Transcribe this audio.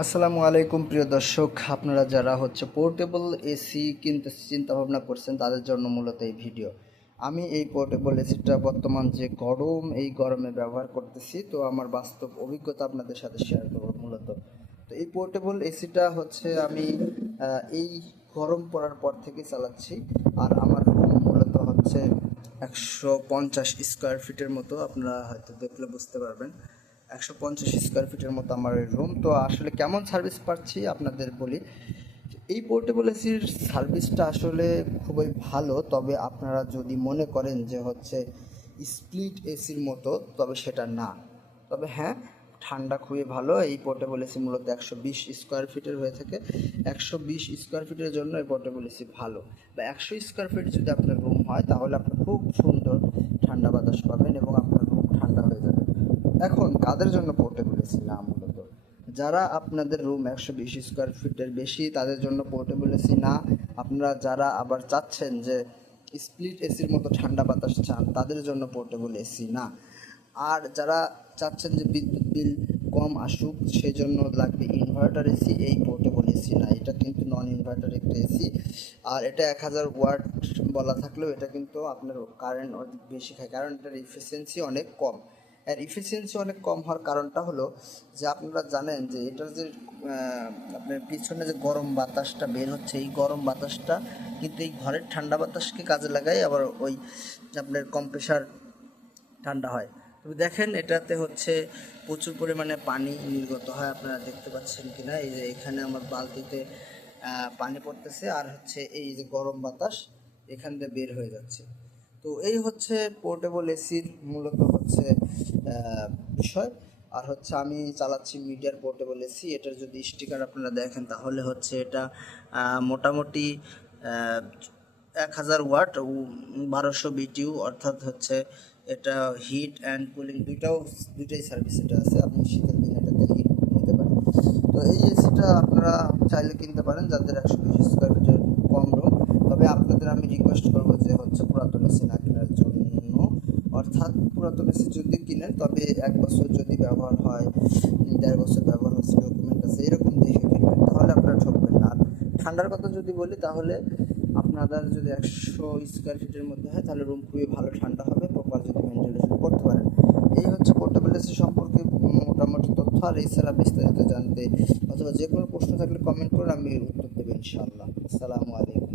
আসসালামু আলাইকুম প্রিয় দর্শক, আপনারা যারা পোর্টেবল এসি কিনতে চিন্তা ভাবনা করছেন তাদের জন্য মূলত এই ভিডিও। আমি এই পোর্টেবল এসিটা বর্তমান যে গরম, এই গরমে ব্যবহার করতেছি, তো আমার বাস্তব অভিজ্ঞতা আপনাদের সাথে শেয়ার করব মূলত। তো এই পোর্টেবল এসিটা আমি এই গরম পড়ার পর থেকে চালাচ্ছি। আর আমার রুম মূলত 150 স্কোয়ার ফিটের মতো, আপনারা হয়তো দেখলে বুঝতে পারবেন। 150 স্কোয়ার ফিটের মতো আমার এই রুম। তো আসলে কেমন সার্ভিস পাচ্ছি আপনাদের বলি। এই পোর্টেবল এসির সার্ভিসটা আসলে খুবই ভালো, তবে আপনারা যদি মনে করেন যে স্প্লিট এসির মতো, তবে সেটা না। তবে হ্যাঁ, ঠান্ডা খুবই ভালো। এই পোর্টেবল এসি মূলত 120 স্কোয়ার ফিটের হয়ে থাকে। 120 স্কোয়ার ফিটের জন্য এই পোর্টেবল এসি ভালো। বা 100 স্কোয়ার ফিট যদি আপনার রুম হয়, তাহলে আপনি খুব সুন্দর ঠান্ডা বাতাস পাবেন এবং আপনার রুম ঠান্ডা হয়ে যাবে। এখন কাদের জন্য পোর্টেবল এসি না, মূলত যারা আপনাদের রুম 120 স্কোয়ার ফিটের বেশি, তাদের জন্য পোর্টেবল এসি না। আপনারা যারা আবার চাচ্ছেন যে স্প্লিট এসির মতো ঠান্ডা বাতাস চান, তাদের জন্য পোর্টেবল এসি না। আর যারা চাচ্ছেন যে বিদ্যুৎ বিল কম আসুক, সেই জন্য লাগবে ইনভার্টার এসি, এই পোর্টেবল এসি না। এটা কিন্তু নন ইনভার্টার একটা এসি। আর এটা 1000 ওয়াট বলা থাকলেও এটা কিন্তু আপনার কারেন্ট অনেক বেশি খায়, কারণ এটার ইফিসিয়েন্সি অনেক কম। আর ইফিসিয়েন্সি অনেক কম হওয়ার কারণটা হলো যে আপনারা জানেন যে এটার যে আপনার পিছনে যে গরম বাতাসটা বের হচ্ছে, এই গরম বাতাসটা কিন্তু এই ঘরের ঠান্ডা বাতাসকে কাজে লাগায়, আবার ওই আপনার কম্প্রেসার ঠান্ডা হয়। তবে দেখেন, এটাতে প্রচুর পরিমাণে পানি নির্গত হয়, আপনারা দেখতে পাচ্ছেন কিনা। এই যে এখানে আমার বালতিতে পানি পড়তেছে, আর এই যে গরম বাতাস এখান দিয়ে বের হয়ে যাচ্ছে। তো এই পোর্টেবল এসির মূলত বিষয়। আর আমি চালাচ্ছি মিডিয়ার পোর্টেবল এসি। এটার যদি স্টিকার আপনারা দেখেন, তাহলে এটা মোটামুটি 1000 ওয়াট, 1200 BTU, অর্থাৎ এটা হিট অ্যান্ড কুলিং দুইটাই সার্ভিস এটা আছে। আপনি শীতের দিনে এটাতে হিট নিতে পারেন। তো এই এসিটা আপনারা চাইলে কিনতে পারেন যাদের 120 স্কোয়ার ফিটের কম রুম। তবে আপনাদের আমি রিকোয়েস্ট করবো যে পুরাতন এসি না কেনার জন্য। অর্থাৎ পুরাতন এসি যদি কিনেন, তবে 1 বছর যদি ব্যবহার হয়, 1.5 বছর ব্যবহার হচ্ছে, ডকুমেন্ট আছে, এরকম দেখে কিনবেন, তাহলে আপনারা ঠকবেন না। আর ঠান্ডার কথা যদি বলি, তাহলে আপনাদের যদি 100 স্কোয়ার ফিটের মধ্যে হয়, তাহলে রুম খুবই ভালো ঠান্ডা হবে, প্রপার যদি ভেন্টিলেশন করতে পারেন। এই পোর্টেবল এসি সম্পর্কে মোটামুটি তথ্য। আর এছাড়া বিস্তারিত জানতে অথবা যে কোনো প্রশ্ন থাকলে কমেন্ট করে আমি উত্তর দেবো ইনশাআল্লাহ। আসসালামু আলাইকুম।